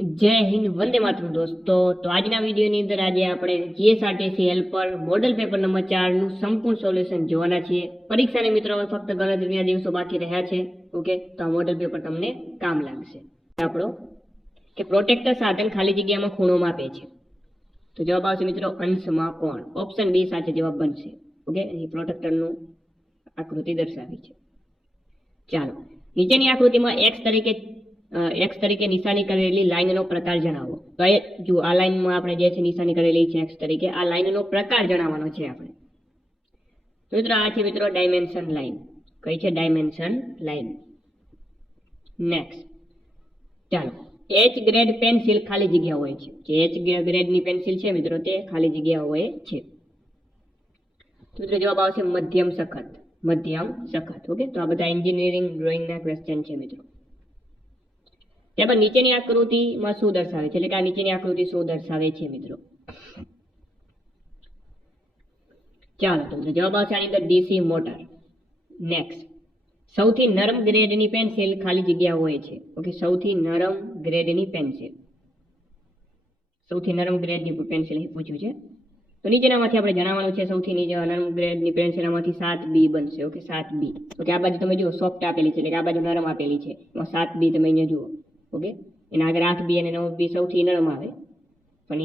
જય હિન્દ, વંદે માતરમ દોસ્તો. તો આજના વિડીયોની અંદર આજે આપણે GSRTC helper model paper number 4 નું સંપૂર્ણ સોલ્યુશન જોવાના છીએ. પરીક્ષાને મિત્રો ફક્ત ગણતરીના દિવસો બાકી રહ્યા છે. ઓકે, તો આ મોડલ પેપર તમને કામ લાગશે. આપણો કે પ્રોટેક્ટર સાધન ખાલી જગ્યામાં ખૂણો માપે છે. તો જવાબ આવશે મિત્રો અંશમાં કોણ. ઓપ્શન બી સાચો જવાબ બનશે. ઓકે, અહીં પ્રોટેક્ટરનું આકૃતિ દર્શાવી છે. ચાલો, નીચેની આકૃતિમાં એક્સ તરીકે નિશાની કરેલી લાઈનનો પ્રકાર જણાવો. તો એ જો આ લાઈનમાં આપણે જે છે નિશાની કરેલી છે એક્સ તરીકે, આ લાઈનનો પ્રકાર જણાવવાનો છે આપણે. તો મિત્રો આ છે મિત્રો ડાયમેન્શન લાઈન. કઈ છે? Dimension line. નેક્સ્ટ ચાલો, એચ ગ્રેડ પેન્સિલ ખાલી જગ્યા હોય છે. જે એચ ગ્રેડની પેન્સિલ છે મિત્રો તે ખાલી જગ્યા હોય છે. તો મિત્રો જવાબ આવશે મધ્યમ સખત. મધ્યમ સખત. ઓકે, તો આ બધા એન્જિનિયરિંગ ડ્રોઈંગના ક્વેશ્ચન છે મિત્રો. ત્યારબાદ નીચેની આકૃતિમાં શું દર્શાવે છે, એટલે કે આ નીચેની આકૃતિ શું દર્શાવે છે મિત્રો? ચાલો, તો જવાબ આવશે આની અંદર ડીસી મોટર. નેક્સ્ટ, સૌથી નરમ ગ્રેડની પેન્સિલ ખાલી જગ્યા હોય છે. ઓકે, સૌથી નરમ ગ્રેડની પેન્સિલ. સૌથી નરમ ગ્રેડની પેન્સિલ અહીં પૂછ્યું છે. તો નીચેનામાંથી આપણે જણાવવાનું છે સૌથી નીચે નરમ ગ્રેડની પેન્સિલમાંથી 7B બનશે. Okay, 7B. ઓકે, આ બાજુ તમે જુઓ સોફ્ટ આપેલી છે, એટલે કે આ બાજુ નરમ આપેલી છે. એમાં 7B તમે અહીંયા જુઓ. ઓકે, એના આગળ 8B અને 9B સૌથી નરમ આવે, પણ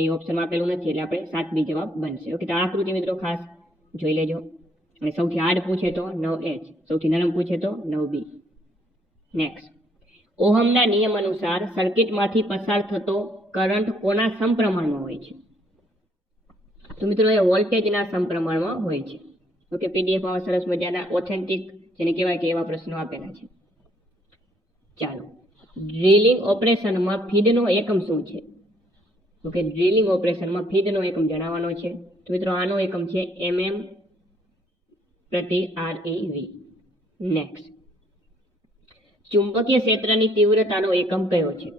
એ ઓપ્શનમાં આપેલું નથી, એટલે આપણે 7B જવાબ બનશે. ઓકે, તો આ આકૃતિ મિત્રો ખાસ જોઈ લેજો. અને સૌથી હાર્ડ પૂછે તો 9H, સૌથી નરમ પૂછે તો 9B. નેક્સ્ટ, ઓહમના નિયમ અનુસાર સર્કિટમાંથી પસાર થતો કરંટ કોના સમપ્રમાણમાં હોય છે? તો મિત્રો એ વોલ્ટેજના સમપ્રમાણમાં હોય છે. ઓકે, પીડીએફમાં સરસ મજાના ઓથેન્ટિક જેને કહેવાય કે એવા પ્રશ્નો આપેલા છે. ચાલો, ડ્રિલિંગ ઓપરેશનમાં ફીડનો એકમ શું છે? ઓકે, ડ્રિલિંગ ઓપરેશનમાં ફીડનો એકમ જણાવવાનો છે. તો મિત્રો આનો એકમ છે mm પ્રતિ ReV. નેક્સ્ટ, ચુંબકીય ક્ષેત્રની તીવ્રતાનો એકમ કયો છે?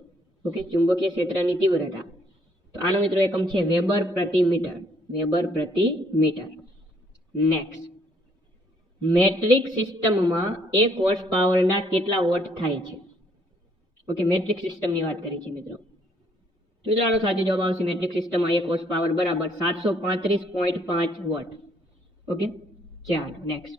ઓકે, ચુંબકીય ક્ષેત્રની તીવ્રતા, તો આનો મિત્રો એકમ છે વેબર પ્રતિ મીટર. વેબર પ્રતિ મીટર. નેક્સ્ટ, મેટ્રિક સિસ્ટમમાં 1 હોર્સ પાવરના કેટલા વોટ થાય છે? ઓકે, મેટ્રિક સિસ્ટમની વાત કરી છે મિત્રો. તો મિત્રો આનો સાચો જવાબ આવશે મેટ્રિક સિસ્ટમમાં 1 હોર્સ પાવર બરાબર 735.5 વોટ. ઓકે, ચાલો નેક્સ્ટ,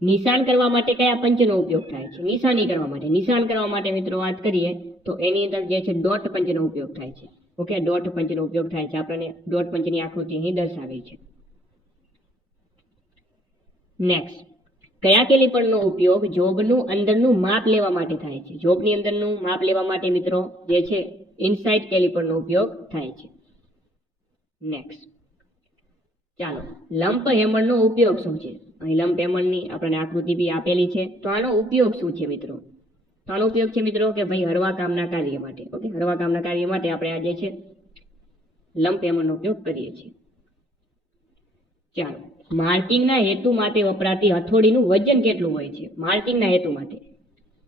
નિશાન કરવા માટે કયા પંચનો ઉપયોગ થાય છે? નિશાન કરવા માટે મિત્રો વાત કરીએ તો એની અંદર જે છે ડોટ પંચનો ઉપયોગ થાય છે. ઓકે, ડોટ પંચનો ઉપયોગ થાય છે. આપણને ડોટ પંચની આકૃતિ અહીં દર્શાવી છે. નેક્સ્ટ, કયા કેલિપરનો ઉપયોગ જોબનું અંદરનું માપ લેવા માટે થાય છે? જોબની અંદરનું માપ લેવા માટે મિત્રો જે છે ઇનસાઇડ કેલિપરનો ઉપયોગ થાય છે. નેક્સ્ટ, ચાલો, લંપ હેમરનો ઉપયોગ શું છે? અહીં લંપ હેમરની આપણને આકૃતિ બી આપેલી છે. તો આનો ઉપયોગ શું છે મિત્રો? તો આનો ઉપયોગ છે મિત્રો કે ભાઈ હળવા કામના કાર્ય માટે. ઓકે, હળવા કામના કાર્ય માટે આપણે આ જે છે લંપ હેમરનો ઉપયોગ કરીએ છીએ. ચાલો, માર્કિંગના હેતુ માટે વપરાતી હથોડીનું વજન કેટલું હોય છે? માર્કિંગના હેતુ માટે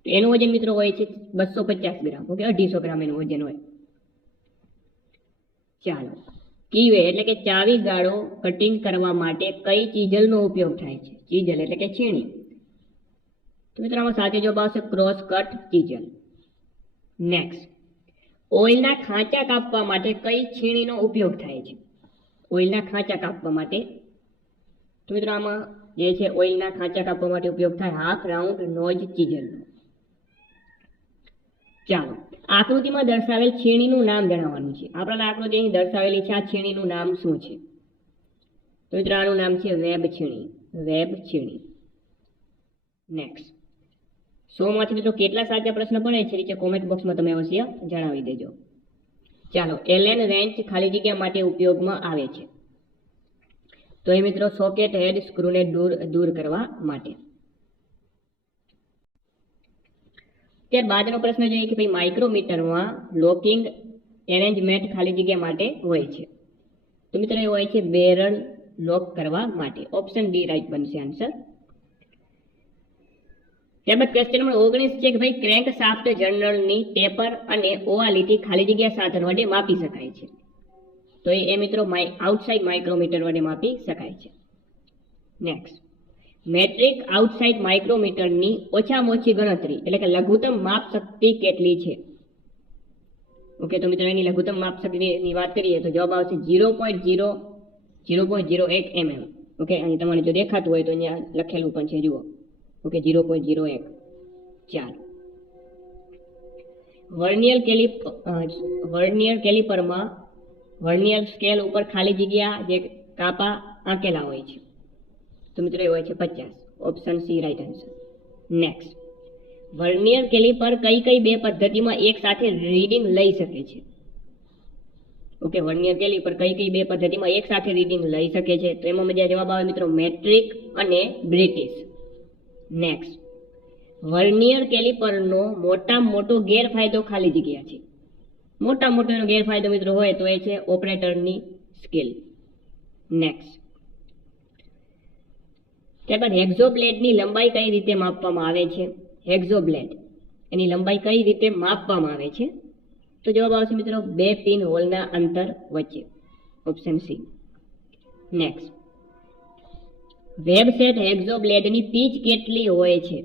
તો એનું વજન મિત્રો હોય છે 250 ગ્રામ. ઓકે, 250 ગ્રામ એનું વજન હોય. ચાલો, કીવે એટલે કે ચાવી ગાળો કટિંગ કરવા માટે કઈ ચીજલનો ઉપયોગ થાય છે? ચીજલ એટલે કે છીણી. તો મિત્રો આમાં સાચો જવાબ આવશે ક્રોસ કટ ચીજલ. નેક્સ્ટ, ઓઇલના ખાંચા કાપવા માટે કઈ છીણીનો ઉપયોગ થાય છે? ઓઇલના ખાંચા કાપવા માટે તો મિત્રો આમાં જે છે ઓઇલના ખાંચા કાપવા માટે ઉપયોગ થાય હાફ રાઉન્ડ નોઝ ચીજલનો. ચાલો, આકૃતિમાં દર્શાવેલ છીણીનું નામ જણાવવાનું છે. આપણને આકૃતિ અહીં દર્શાવેલી છે, આ છીણીનું નામ શું છે? તો મિત્રો આનું નામ છે વેબ છીણી. વેબ છીણી. નેક્સ્ટ, 100 માંથી મિત્રો કેટલા સાચા પ્રશ્ન પડે છે નીચે કોમેન્ટ બોક્સમાં તમે અવશ્ય જણાવી દેજો. ચાલો, એલેન રેન્ચ ખાલી જગ્યા માટે ઉપયોગમાં આવે છે. તો એ મિત્રો સોકેટ હેડ સ્ક્રૂને દૂર કરવા માટે. ત્યારબાદનો પ્રશ્ન જોઈએ કે ભાઈ માઇક્રોમીટરમાં લોકિંગ એરેન્જમેન્ટ ખાલી જગ્યા માટે હોય છે. તો મિત્રો એ હોય છે બેરલ લોક કરવા માટે. ઓપ્શન ડી રાઈટ બનશે આન્સર. ત્યારબાદ ક્વેશ્ચન નંબર 19 છે કે ભાઈ ક્રેન્ક શાફ્ટ જર્નલની ટેપર અને ઓવાલિટી ખાલી જગ્યા સાધન વડે માપી શકાય છે. તો એ મિત્રો આઉટસાઇડ માઇક્રોમીટર વડે માપી શકાય છે. નેક્સ્ટ, મેટ્રિક આઉટસાઇડ માઇક્રોમીટરની ઓછામાં ઓછી ગણતરી એટલે કે લઘુત્તમ માપ શક્તિ કેટલી છે? ઓકે, તો મિત્રો એની લઘુત્તમ માપશક્તિની વાત કરીએ તો જવાબ આવશે 0.01 mm. ઓકે, અહીં તમારે જો દેખાતું હોય તો અહીંયા લખેલું પણ છે, જુઓ. ઓકે, 0.01. ચાલો, વર્નિયર કેલિપરમાં વર્નિયર સ્કેલ ઉપર ખાલી જગ્યા જે કાપા આંકેલા હોય છે, તો મિત્રો એ હોય છે 50. Option C right answer. Next, vernier caliper કઈ બે પદ્ધતિમાં એક સાથે રીડિંગ લઈ શકે છે? ઓકે, વર્નિયર કેલિપર કઈ બે પદ્ધતિમાં એક સાથે રીડિંગ લઈ શકે છે? તો એમાં મજા જવાબ આવે મિત્રો મેટ્રિક અને બ્રિટિશ. નેક્સ્ટ, વર્નિયર કેલિપરનો મોટામાં મોટો ગેરફાયદો ખાલી જગ્યા છે. મોટામાં મોટો એનો ગેરફાયદો મિત્રો હોય તો એ છે ઓપરેટરની સ્કિલ. નેક્સ્ટ, ત્યારબાદ હેક્ઝોબ્લેડની લંબાઈ કઈ રીતે માપવામાં આવે છે? હેક્ઝોબ્લેડ એની લંબાઈ કઈ રીતે માપવામાં આવે છે? તો જવાબ આવશે મિત્રો 2 પિન હોલના અંતર વચ્ચે. Option C. નેક્સ્ટ, વેબસેટ હેક્ઝોબ્લેડની પીચ કેટલી હોય છે?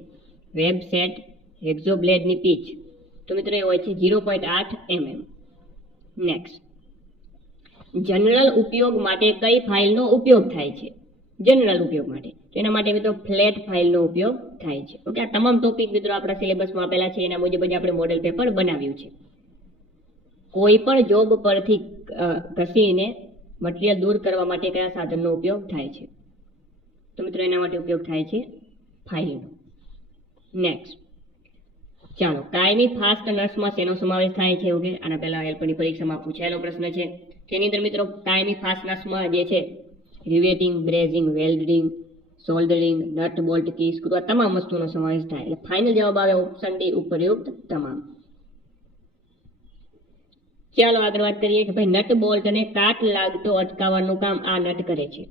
વેબસેટ હેક્ઝોબ્લેડની પીચ તો મિત્રો એ હોય છે 0.8 mm. નેક્સ્ટ, જનરલ ઉપયોગ માટે કઈ ફાઇલનો ઉપયોગ થાય છે? જનરલ ઉપયોગ માટે એના માટે મિત્રો ફ્લેટ ફાઇલનો ઉપયોગ થાય છે. ઓકે, આ તમામ ટોપિક મિત્રો આપણા સિલેબસમાં આપેલા છે, એના મુજબ જ આપણે મોડેલ પેપર બનાવ્યું છે. કોઈ પણ જોબ પરથી ઘસીને મટીરિયલ દૂર કરવા માટે કયા સાધનનો ઉપયોગ થાય છે? તો મિત્રો એના માટે ઉપયોગ થાય છે ફાઇલનો. નેક્સ્ટ, ચાલો, કાયમી ફાસ્ટનર્સમાં શેનો સમાવેશ થાય છે? ઓકે, આના પહેલા એલપીની પરીક્ષામાં પૂછાયેલો પ્રશ્ન છે. તેની અંદર મિત્રો કાયમી ફાસ્ટનર્સમાં જે છે riveting, brazing, welding, soldering, nut, bolt, key, screw આ તમામ વસ્તુનો સમાવેશ થાય. એટલે ફાઇનલ જવાબ આવે ઓપ્શન ડી ઉપરયુક્ત તમામ. ચાલો આગળ વાત કરીએ કે ભાઈ નટ બોલ્ટને કાટ લાગતો અટકાવવાનું કામ આ નટ કરે છે.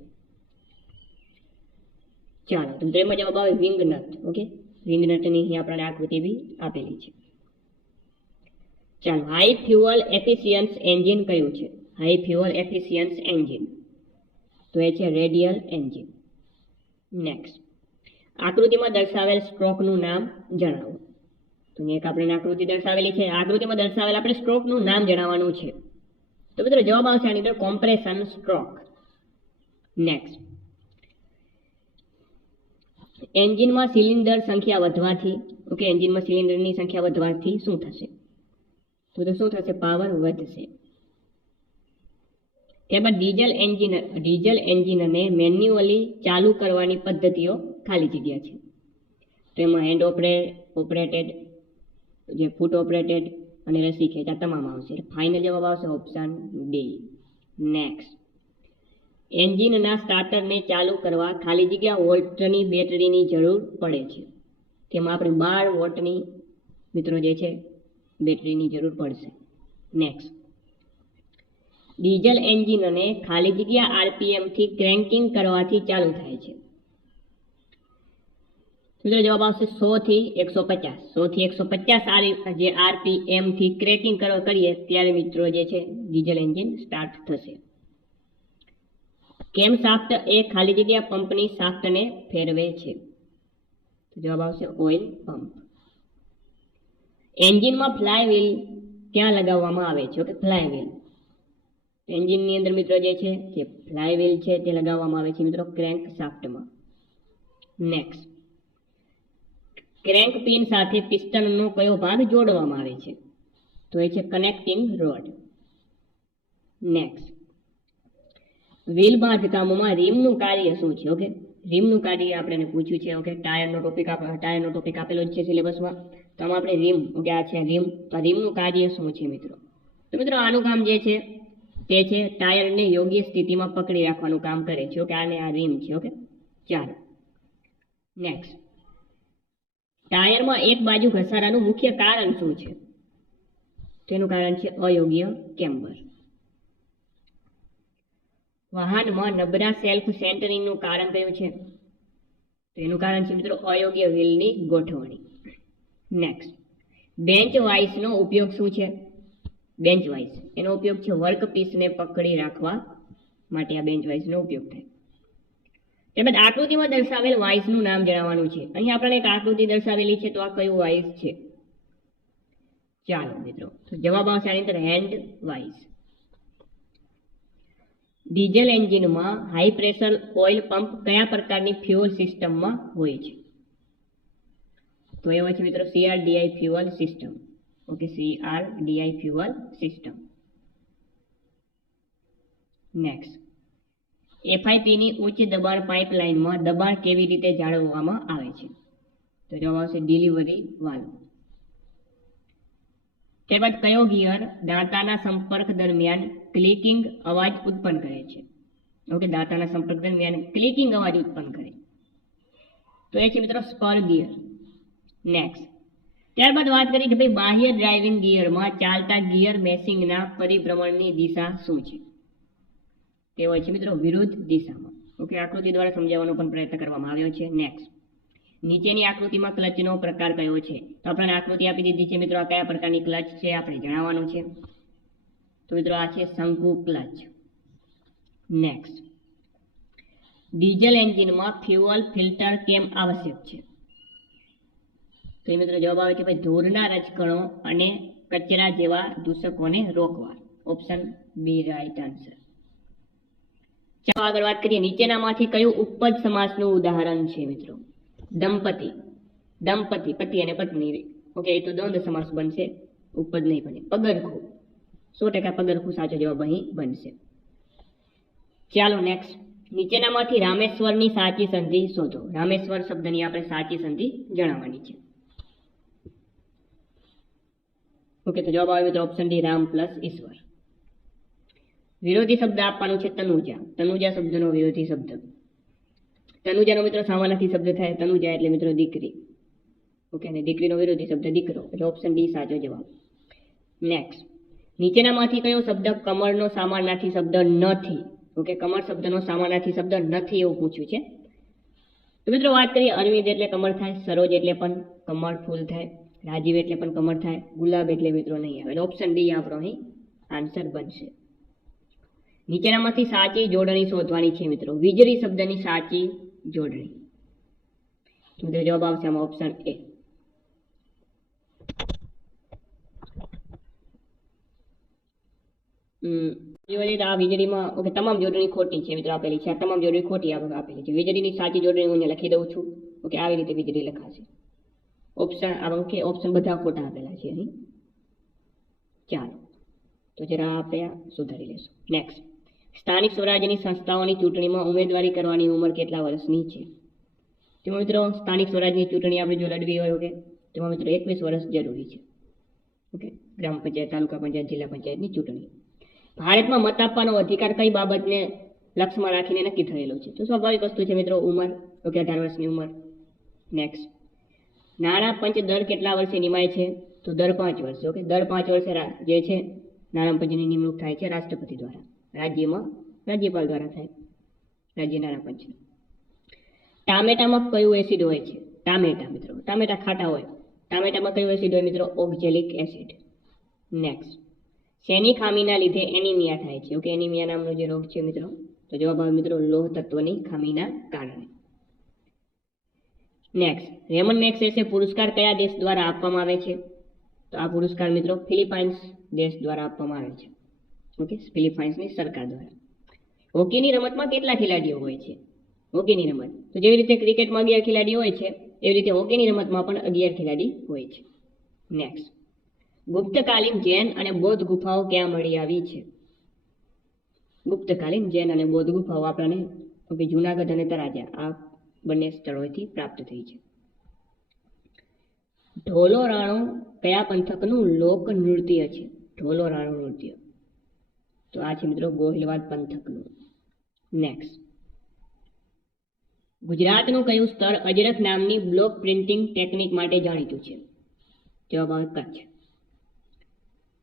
ચાલો, તો તેમાં જવાબ આવે વિંગ નટ. ઓકે, વિંગ નટની અહીં આપણને આકૃતિ બી આપેલી છે. ચાલો, હાઈ ફ્યુઅલ એફિશિયન્સ એન્જિન કયું છે? હાઈ ફ્યુઅલ એફિશિયન્સ એન્જિન તો એ છે રેડિયલ એન્જિન. નેક્સ્ટ, આકૃતિમાં દર્શાવેલ સ્ટ્રોકનું નામ જણાવો. તો એક આપણે આકૃતિ દર્શાવેલી છે, આકૃતિમાં દર્શાવેલ આપણે સ્ટ્રોકનું નામ જણાવવાનું છે. તો મિત્રો જવાબ આવશે આની અંદર કોમ્પ્રેશન સ્ટ્રોક. નેક્સ્ટ, એન્જિનમાં સિલિન્ડર સંખ્યા વધવાથી, ઓકે, એન્જિનમાં સિલિન્ડરની સંખ્યા વધવાથી શું થશે? તો શું થશે? પાવર વધશે. ત્યારબાદ ડીઝલ એન્જિનને મેન્યુઅલી ચાલુ કરવાની પદ્ધતિઓ ખાલી જગ્યા છે. તો એમાં હેન્ડ ઓપરેટેડ, જે ફૂટ ઓપરેટેડ અને રસી ખેંચ આ તમામ આવશે. ફાઇનલ જવાબ આવશે ઓપ્શન ડી. નેક્સ્ટ, એન્જિનના સ્ટાર્ટરને ચાલુ કરવા ખાલી જગ્યા વોલ્ટની બેટરીની જરૂર પડે છે. તેમાં આપણે 12 વોટની મિત્રો જે છે બેટરીની જરૂર પડશે. નેક્સ્ટ, ડીઝલ એન્જિનને ખાલી જગ્યા આરપીએમથી ક્રેન્કિંગ કરવાથી ચાલુ થાય છે. મિત્રો જવાબ આવશે 100 થી 150. 100 થી 150 જે આરપીએમથી ક્રેકિંગ કરીએ ત્યારે મિત્રો જે છે ડીઝલ એન્જિન સ્ટાર્ટ થશે. કેમ શાફ્ટ એ ખાલી જગ્યા પંપની શાફ્ટને ફેરવે છે? તો જવાબ આવશે ઓઇલ પંપ. એન્જિનમાં ફ્લાય વ્હીલ ક્યાં લગાવવામાં આવે છે? ઓકે, ફ્લાય વ્હીલ એન્જિનની અંદર મિત્રો જે છે જે ફ્લાય વ્હીલ છે તે લગાવવામાં આવે છે મિત્રો ક્રેન્ક શાફ્ટમાં. નેક્સ્ટ, ક્રેન્ક પિન સાથે પિસ્ટનનો કયો ભાગ જોડવામાં આવે છે? તો એ છે કનેક્ટિંગ રોડ. નેક્સ્ટ, વ્હીલ બાંધકામોમાં રીમનું કાર્ય શું છે? ઓકે, રીમનું કાર્ય આપણે પૂછ્યું છે. ઓકે, ટાયરનો ટોપિક આપેલો જ છે સિલેબસમાં. તો આમાં આપણે રીમ, ઓકે, આ છે રીમ. તો રીમનું કાર્ય શું છે મિત્રો? તો મિત્રો આનું કામ જે છે તે છે ટાયરને યોગ્ય સ્થિતિમાં પકડી રાખવાનું કામ કરે છે. ઓકે, આને આ રીમ છે. ઓકે, ચાલો. નેક્સ્ટ, ટાયરમાં એક બાજુ ઘસારાનું મુખ્ય કારણ શું છે? તેનું કારણ છે અયોગ્ય કેમ્બર. વાહનમાં નબળા સેલ્ફ સેન્ટરિંગનું કારણ કયું છે? તો એનું કારણ છે મિત્રો અયોગ્ય વ્હીલની ગોઠવણી. નેક્સ્ટ, બેન્ચ વાઇસનો ઉપયોગ શું છે? બેન્ચ વાઇસ એનો ઉપયોગ છે વર્ક પીસને પકડી રાખવા માટે આ બેન્ચ વાઇસનો ઉપયોગ થાય. ત્યારબાદ આકૃતિમાં દર્શાવેલ વાઇસનું નામ જણાવવાનું છે. અહીં આપણને એક આકૃતિ દર્શાવેલી છે, તો આ કયું વાઇસ છે? ચાલો મિત્રો, તો જવાબ આવશે આની અંદર હેન્ડ વાઇઝ. ડીઝલ એન્જિનમાં હાઈ પ્રેશર ઓઇલ પંપ કયા પ્રકારની ફ્યુઅલ સિસ્ટમમાં હોય છે? તો એ હોય છે મિત્રો CRDI fuel system. Okay, CRDI fuel system. Next, FIP ની ઉચ્ચ દબાણ પાઇપલાઇનમાં દબાણ કેવી રીતે જાળવવામાં આવે છે? તો જવાબ આવશે ડિલિવરી વાલ્વ. ત્યારબાદ કયો ગિયર દાંતાના સંપર્ક દરમિયાન ક્લિકિંગ અવાજ ઉત્પન્ન કરે છે? ઓકે, દાંતાના સંપર્ક દરમિયાન ક્લિકિંગ અવાજ ઉત્પન્ન કરે, તો એ છે મિત્રો સ્પર ગિયર. નેક્સ્ટ, ત્યારબાદ વાત કરીએ કે ભાઈ બાહ્ય ડ્રાઇવિંગ ગિયરમાં ચાલતા ગિયર મેશિંગના પરિભ્રમણની દિશા શું છે? તે હોય છે મિત્રો વિરુદ્ધ દિશામાં. ઓકે, આકૃતિ દ્વારા સમજાવવાનો પણ પ્રયત્ન કરવામાં આવ્યો છે. નેક્સ્ટ, નીચેની આકૃતિમાં ક્લચનો પ્રકાર કયો છે? તો આપણને આકૃતિ આપી દીધી છે મિત્રો, આ કયા પ્રકારની ક્લચ છે આપણે જણાવવાનું છે. તો મિત્રો આ છે શંકુ ક્લચ. નેક્સ્ટ, ડીઝલ એન્જિનમાં ફ્યુઅલ ફિલ્ટર કેમ આવશ્યક છે? તો એ મિત્રો જવાબ આવે કે ભાઈ ધૂળના રજકણો અને કચરા જેવા દૂષકોને રોકવા. Option B right answer. ચાલો આગળ વાત કરીએ, નીચેનામાંથી કયું ઉપપદ સમાસનું ઉદાહરણ છે મિત્રો? દંપતી, દંપતી, પતિ અને પત્ની. ઓકે, એ તો દ્વંદ્વ સમાસ બનશે, ઉપપદ નહીં બને. પગરખું, 100% પગરખું સાચો જવાબ અહીં બનશે. ચાલો નેક્સ્ટ, નીચેનામાંથી રામેશ્વરની સાચી સંધિ શોધો. રામેશ્વર શબ્દની આપણે સાચી સંધિ જણાવવાની છે. ઓકે, તો જવાબ આવે મિત્રો ઓપ્શન ડી રામ પ્લસ ઈશ્વર. વિરોધી શબ્દ આપવાનું છે તનુજા. તનુજા શબ્દનો વિરોધી શબ્દ. તનુજાનો મિત્રો સામાનાર્થી શબ્દ થાય તનુજા એટલે મિત્રો દીકરી. ઓકે, અને દીકરીનો વિરોધી શબ્દ દીકરો, એટલે ઓપ્શન ડી સાચો જવાબ. નેક્સ્ટ, નીચેનામાંથી કયો શબ્દ કમળનો સામાનાર્થી શબ્દ નથી? ઓકે, કમળ શબ્દનો સામાનાર્થી શબ્દ નથી એવું પૂછ્યું છે. તો મિત્રો વાત કરીએ, અરવિંદ એટલે કમળ થાય, સરોજ એટલે પણ કમળ ફૂલ થાય, રાજીવ એટલે પણ કમળ થાય, ગુલાબ એટલે મિત્રો નહીં આવે. એટલે ઓપ્શન ડી આપણો અહીં આન્સર બનશે. નીચેનામાંથી સાચી જોડણી શોધવાની છે મિત્રો. વીજળી શબ્દની સાચી જોડણી. તો મિત્રો જવાબ આવશે આમાં ઓપ્શન એ. આ વીજળીમાં ઓકે તમામ જોડણી ખોટી છે મિત્રો આપેલી છે. આ તમામ જોડણી ખોટી આપેલી છે. વીજળીની સાચી જોડણી હું અહીંયા લખી દઉં છું. ઓકે, આવી રીતે વીજળી લખાશે. ઓપ્શન ઓકે, ઓપ્શન બધા ખોટા આપેલા છે અહીં. ચાલો, તો જરા આપણે સુધારી લેશું. નેક્સ્ટ, સ્થાનિક સ્વરાજ્યની સંસ્થાઓની ચૂંટણીમાં ઉમેદવારી કરવાની ઉંમર કેટલા વર્ષની છે? તેમાં મિત્રો સ્થાનિક સ્વરાજ્યની ચૂંટણી આપણે જો લડવી હોય ઓકે, તેમાં મિત્રો 21 વર્ષ જરૂરી છે. ઓકે, ગ્રામ પંચાયત, તાલુકા પંચાયત, જિલ્લા પંચાયતની ચૂંટણી. ભારતમાં મત આપવાનો અધિકાર કઈ બાબતને લક્ષ્યમાં રાખીને નક્કી થયેલો છે? તો સ્વાભાવિક વસ્તુ છે મિત્રો ઉંમર. ઓકે, 18 વર્ષની ઉંમર. નેક્સ્ટ, નાણાં પંચ દર કેટલા વર્ષે નિમાય છે? તો દર 5 વર્ષે. ઓકે, દર 5 વર્ષે જે છે નાણાં પંચની નિમણૂક થાય છે રાષ્ટ્રપતિ દ્વારા. રાજ્યમાં રાજ્યપાલ દ્વારા થાય રાજ્ય નાણાં પંચ. ટામેટામાં કયું એસિડ હોય છે? ટામેટા મિત્રો, ટામેટા ખાટા હોય. ટામેટામાં કયું એસિડ હોય મિત્રો? Oxalic acid. નેક્સ્ટ, શેની ખામીના લીધે એનિમિયા થાય છે? ઓકે, એનિમિયા નામનો જે રોગ છે મિત્રો, તો જવાબ આવે મિત્રો લોહ તત્વની ખામીના કારણે. નેક્સ્ટ, રેમન મેગ્સેસે પુરસ્કાર કયા દેશ દ્વારા આપવામાં આવે છે? તો આ પુરસ્કાર મિત્રો ફિલિપાઇન્સ દેશ દ્વારા આપવામાં આવે છે. ઓકે, ફિલિપાઇન્સની સરકાર દ્વારા. હોકીની રમતમાં કેટલા ખેલાડીઓ હોય છે? હોકીની રમત, તો જેવી રીતે ક્રિકેટમાં 11 ખેલાડીઓ હોય છે એવી રીતે હોકીની રમતમાં પણ 11 ખેલાડી હોય છે. નેક્સ્ટ, ગુપ્તકાલીન જૈન અને બૌદ્ધ ગુફાઓ ક્યાં મળી આવી છે? ગુપ્તકાલીન જૈન અને બૌદ્ધ ગુફાઓ આપણને ઓકે જૂનાગઢ અને તળાજા આ બંને સ્થળોએથી પ્રાપ્ત થઈ છે. ઢોલો રાણો કયા પંથકનું લોક નૃત્ય છે? ઢોલો રાણો નૃત્ય, તો આ છે મિત્રો ગોહિલવાડ પંથકનું. નેક્સ્ટ, ગુજરાતનું કયું સ્થળ અજરખ નામની બ્લોક પ્રિન્ટિંગ ટેકનિક માટે જાણીતું છે? જવાબ આવે કચ્છ.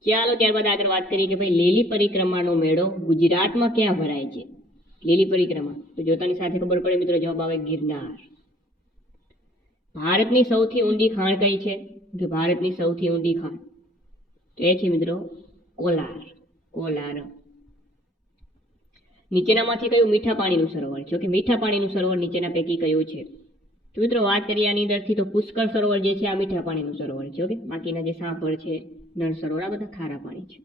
ચાલો ત્યારબાદ આગળ વાત કરીએ કે ભાઈ લીલી પરિક્રમાનો મેળો ગુજરાતમાં ક્યાં ભરાય છે? લીલી પરિક્રમા, તો જોતાની સાથે ખબર પડે મિત્રો જવાબ આવે ગિરનાર. ભારતની સૌથી ઊંડી ખાણ કઈ છે? કે ભારતની સૌથી ઊંડી ખાણ તો એ છે મિત્રો કોલાર. કોલાર. નીચેનામાંથી કયું મીઠા પાણીનું સરોવર છે? કે મીઠા પાણીનું સરોવર નીચેના પૈકી કયું છે? તો મિત્રો વાત કરીએ આની અંદરથી તો પુષ્કર સરોવર જે છે આ મીઠા પાણીનું સરોવર છે. ઓકે, બાકીના જે સાંભળ છે નળ સરોવર બધા ખારા પાણી છે.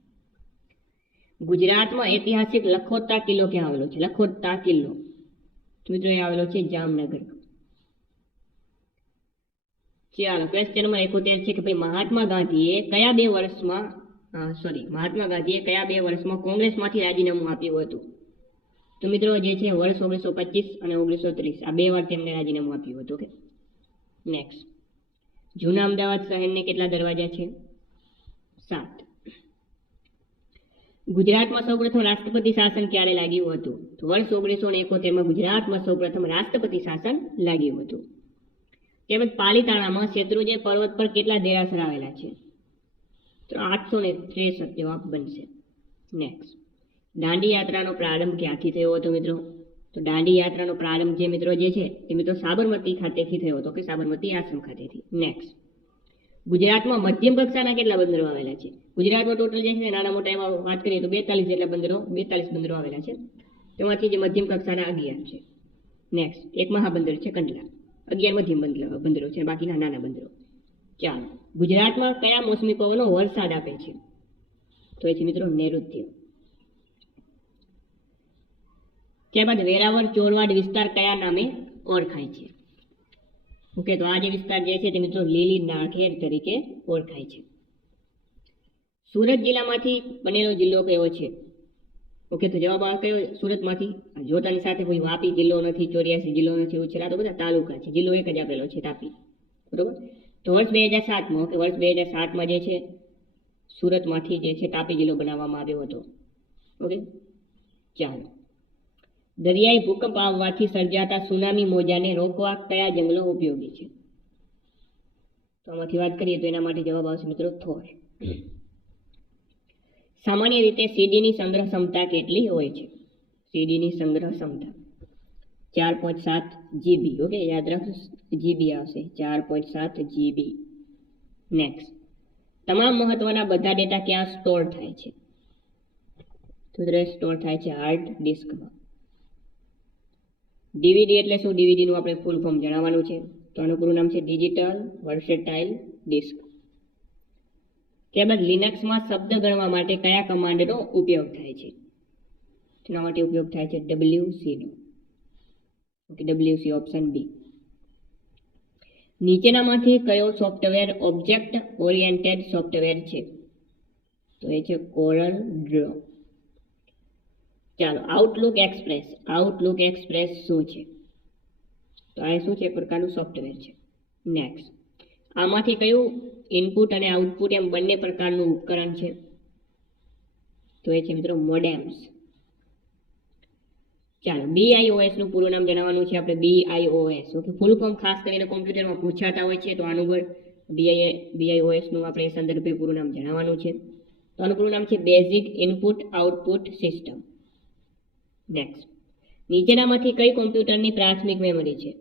ગુજરાતમાં ઐતિહાસિક લખોટા કિલ્લો ક્યાં આવેલો છે? લખોટા કિલ્લો મિત્રો એ આવેલો છે જામનગર. ચાલો ક્વેશ્ચન નંબર 71 છે કે ભાઈ મહાત્મા ગાંધીએ કયા બે વર્ષમાં કોંગ્રેસમાંથી રાજીનામું આપ્યું હતું? તો મિત્રો જે છે વર્ષ 1925 અને 1930 આ બે વાર તેમને રાજીનામું આપ્યું હતું. ઓકે નેક્સ્ટ, જૂના અમદાવાદ શહેરને કેટલા દરવાજા છે? 7. ગુજરાતમાં સૌપ્રથમ રાષ્ટ્રપતિ શાસન ક્યારે લાગ્યું હતું? તો વર્ષ 1971 માં ગુજરાતમાં સૌપ્રથમ રાષ્ટ્રપતિ શાસન લાગ્યું હતું. તેમજ પાલીતાણામાં શેત્રુંજય પર્વત પર કેટલા દેરાસર આવેલા છે? તો 863 જવાબ બનશે. નેક્સ્ટ, દાંડી યાત્રાનો પ્રારંભ ક્યાંથી થયો હતો મિત્રો? તો દાંડી યાત્રાનો પ્રારંભ જે મિત્રો જે છે એ મિત્રો સાબરમતી ખાતેથી થયો હતો કે સાબરમતી આશ્રમ ખાતેથી. નેક્સ્ટ, ગુજરાતમાં મધ્યમ કક્ષાના કેટલા બંદરો આવેલા છે? ગુજરાતમાં ટોટલ જે છે નાના મોટા એમાં વાત કરીએ તો 42 જેટલા બંદરો આવેલા છે. તેમાંથી જે મધ્યમ કક્ષાના 11 છે. નેક્સ્ટ, એક મહાબંદર છે કંડલા. 11 મધ્યમ બંદરો છે, બાકીના નાના બંદરો. ચાલો, ગુજરાતમાં કયા મોસમી પવનો વરસાદ આપે છે? તો એ છે મિત્રો નૈઋત્ય. ત્યારબાદ વેરાવળ ચોરવાડ વિસ્તાર કયા નામે ઓળખાય છે? ઓકે, તો આ જે વિસ્તાર જે છે તે મિત્રો લીલી નાળખેર તરીકે ઓળખાય છે. સુરત જિલ્લામાંથી બનેલો જિલ્લો કયો છે? ઓકે, તો જવાબ આ કયો? સુરતમાંથી. જોતાની સાથે કોઈ વાપી જિલ્લો નથી, 84 જિલ્લો નથી, એવું છે. આ તો બધા તાલુકા છે, જિલ્લો એક જ આપેલો છે તાપી. બરોબર. તો વર્ષ 2007માં ઓકે વર્ષ 2007માં જે છે સુરતમાંથી જે છે તાપી જિલ્લો બનાવવામાં આવ્યો હતો. ઓકે ચાલો, દરિયાઈ ભૂકંપ આવવાથી સર્જાતા સુનામી મોજાને રોકવા કયા જંગલો ઉપયોગી છે? તો આમાંથી વાત કરીએ તો એના માટે જવાબ આવશે મિત્રો થોર. સામાન્ય રીતે સીડીની સંગ્રહ ક્ષમતા કેટલી હોય છે? સીડીની સંગ્રહ ક્ષમતા 4.7 GB. ઓકે, યાદ રાખો GB આવશે 4.7 GB. નેક્સ્ટ, તમામ મહત્વના બધા ડેટા ક્યાં સ્ટોર થાય છે? તો સ્ટોર થાય છે હાર્ડ ડિસ્કમાં. ડીવીડી એટલે શું? ડીવીડીનું આપણે ફૂલ ફોર્મ જણાવવાનું છે. તો આનું પૂરું નામ છે ડિજિટલ વર્સેટાઇલ ડિસ્ક. ત્યારબાદ લિનક્સમાં શબ્દ ગણવા માટે કયા કમાન્ડનો ઉપયોગ થાય છે? તેના માટે ઉપયોગ થાય છે WC નો. Okay, WC option B. નીચેનામાંથી કયો સોફ્ટવેર ઓબ્જેક્ટ ઓરિએન્ટેડ સોફ્ટવેર છે? તો એ છે કોરલ ડ્રો. ચાલો, આઉટલુક એક્સપ્રેસ શું છે? તો આ શું છે? એક પ્રકારનું સોફ્ટવેર છે. નેક્સ્ટ, આમાંથી કયું ઇનપુટ અને આઉટપુટ એમ બંને પ્રકારનું ઉપકરણ છે? તો એ છે મિત્રો મોડેમ્સ. ચાલો, BIOS નું પૂરું નામ જણાવવાનું છે આપણે. BIOS ઓકે, ફૂલ ફોર્મ ખાસ કરીને કોમ્પ્યુટરમાં પૂછાતા હોય છે, તો આનું BIOS નું આપણે સંદર્ભે પૂરું નામ જણાવવાનું છે. તો આનું પૂરું નામ છે basic input output system. Next, નીચેનામાંથી કઈ કોમ્પ્યુટરની પ્રાથમિક મેમરી છે?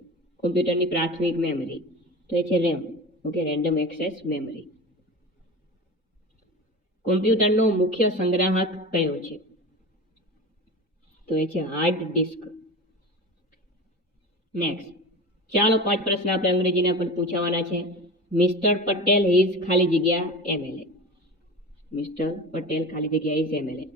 કોમ્પ્યુટરની પ્રાથમિક મેમરી તો એ છે RAM. Okay, random access memory. કોમ્પ્યુટરનો મુખ્ય સંગ્રાહક કયો છે? તો એ છે હાર્ડ ડિસ્ક. નેક્સ્ટ, ચાલો 5 પ્રશ્ન આપણે અંગ્રેજીના પણ પૂછાવાના છે. મિસ્ટર પટેલ ઇઝ ખાલી જગ્યા MLA. મિસ્ટર પટેલ ખાલી જગ્યા ઇઝ MLA.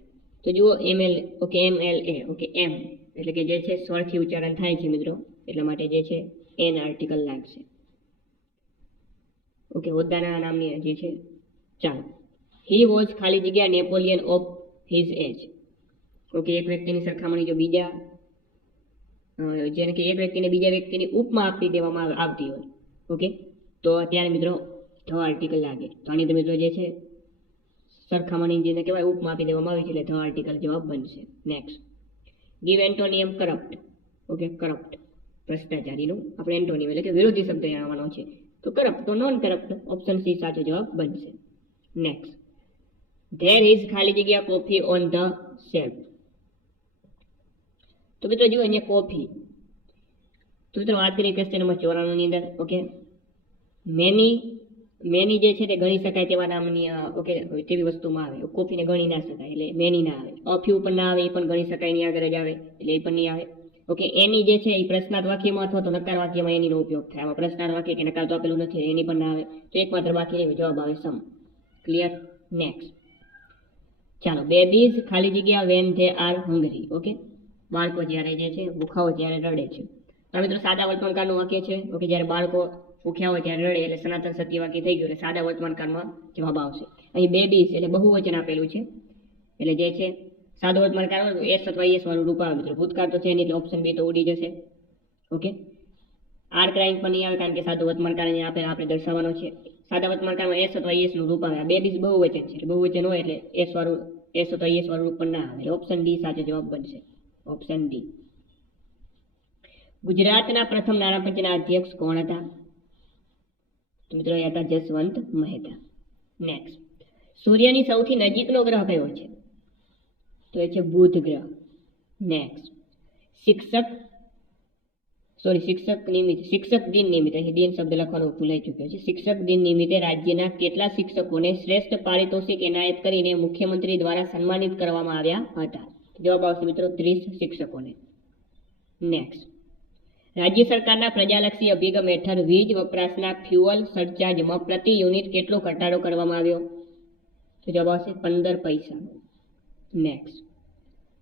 તો જુઓ MLA okay MLA okay M એટલે કે જે છે સ્વરથી ઉચ્ચારણ થાય છે મિત્રો, એટલા માટે જે છે N આર્ટિકલ લાગશે. ઓકે, હોદ્દાના નામની જે છે. ચાલો, હી વોઝ ખાલી જગ્યા Napoleon of his age. Okay, એક વ્યક્તિની સરખામણી જો બીજા જેને કે એક વ્યક્તિને બીજા વ્યક્તિની ઉપમા આપી દેવામાં આવતી હોય ઓકે, તો ત્યારે મિત્રો ધ આર્ટિકલ લાગે. તો આની તો મિત્રો જે છે સરખામણી જેને કહેવાય ઉપમા આપી દેવામાં આવી છે, એટલે ધ આર્ટિકલ જવાબ બનશે. Next, give antonym corrupt. Okay, corrupt ભ્રષ્ટાચારીનું આપણે એન્ટોનિયમ એટલે કે વિરોધી શબ્દ જણાવવાનો છે. તો કરપ્ટ તો નોન કરપ્ટ ઓપ્શન સી સાચો જવાબ બનશે. નેક્સ્ટ, ધેર ઇઝ ખાલી જગ્યા કોફી ઓન ધ શેલ્ફ. તો મિત્રો જુઓ અહીંયા કોફી, તો મિત્રો વાત કરીએ ક્વેશ્ચન નંબર 94 ની અંદર. ઓકે, મેની જે છે તે ગણી શકાય તેવા નામની ઓકે તેવી વસ્તુમાં આવે. કોફીને ગણી ના શકાય એટલે મેની ના આવે. અફ્યુ પણ ના આવે, એ પણ ગણી શકાય ની આગળ જ આવે એટલે એ પણ નહીં આવે. ઓકે, એની જે છે એ પ્રશ્નાર્થ વાક્યમાં અથવા તો નકાર વાક્યમાં એનીનો ઉપયોગ થાય. આમાં પ્રશ્નાર્થ વાક્ય કે નકાર તો આપેલું નથી, એની પણ ના આવે. તો એકમાત્ર બાકી જવાબ આવે સમ. ક્લિયર? નેક્સ્ટ, ચાલો, બેબીઝ ખાલી જગ્યા વેન ધે આર હંગરી. ઓકે, બાળકો જ્યારે જે છે ભૂખાઓ જ્યારે રડે છે. તો મિત્રો સાદા વર્તમાનકાળનું વાક્ય છે. ઓકે, જ્યારે બાળકો ભૂખ્યા હોય ત્યારે રડે એટલે સનાતન સત્ય વાક્ય થઈ ગયું, એટલે સાદા વર્તમાનકાળમાં જવાબ આવશે. અહીં બેબીઝ એટલે બહુવચન આપેલું છે, એટલે જે છે સાદો વર્તમાનકાળ હોય તો એસ અથવા એસ વાળું રૂપ આવે. મિત્રો ભૂતકાળ તો છે નહીં એટલે ઓપ્શન બી તો ઉડી જશે. ઓકે, આર ક્રાઇમ પણ નહીં આવે કારણ કે સાદો વર્તમાનકાળ અહીંયા આપણે દર્શાવવાનો છે. સાદા વર્તમાનકાળમાં એસ અથવા એસ નું રૂપ આવે. આ બેબીઝ બહુવચન છે, એટલે બહુવચન હોય એટલે એસ અથવા એસ વાળું રૂપ પણ ના આવે. ઓપ્શન ડી સાચો જવાબ બનશે. Option D. ગુજરાતના પ્રથમ નાણાં પંચના અધ્યક્ષ કોણ હતા? તો મિત્રો એ હતા જસવંત મહેતા. નેક્સ્ટ, સૂર્યની સૌથી નજીકનો ગ્રહ કયો છે? તો એ છે બુધ ગ્રહ. નેક્સ્ટ, શિક્ષક દિન નિમિત્તે, અહીં દિન શબ્દ લખવાનો ભૂલાઈ ચૂક્યો છે. શિક્ષક દિન નિમિત્તે રાજ્યના કેટલા શિક્ષકોને શ્રેષ્ઠ પારિતોષિક એનાયત કરીને મુખ્યમંત્રી દ્વારા સન્માનિત કરવામાં આવ્યા હતા? જવાબ આવશે મિત્રો 30 શિક્ષકોને. નેક્સ્ટ, રાજ્ય સરકારના પ્રજાલક્ષી અભિગમ હેઠળ વીજ વપરાશના ફ્યુઅલ સરચાર્જમાં પ્રતિ યુનિટ કેટલો ઘટાડો કરવામાં આવ્યો? તો જવાબ આવશે 15 પૈસા. નેક્સ્ટ,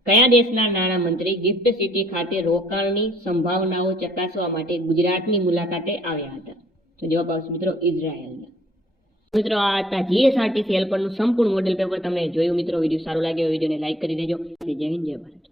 કયા દેશના નાણામંત્રી ગિફ્ટ સિટી ખાતે રોકાણની સંભાવનાઓ ચકાસવા માટે ગુજરાતની મુલાકાતે આવ્યા હતા? તો જવાબ આવશે મિત્રો ઇઝરાયલના. મિત્રો આ હતા જીએસઆરટીસી હેલ્પરનું સંપૂર્ણ મોડેલ પેપર. તમને જોયું મિત્રો, વિડીયો સારો લાગ્યો વિડીયોને લાઈક કરી દેજો. જય હિન્દ, જય ભારત.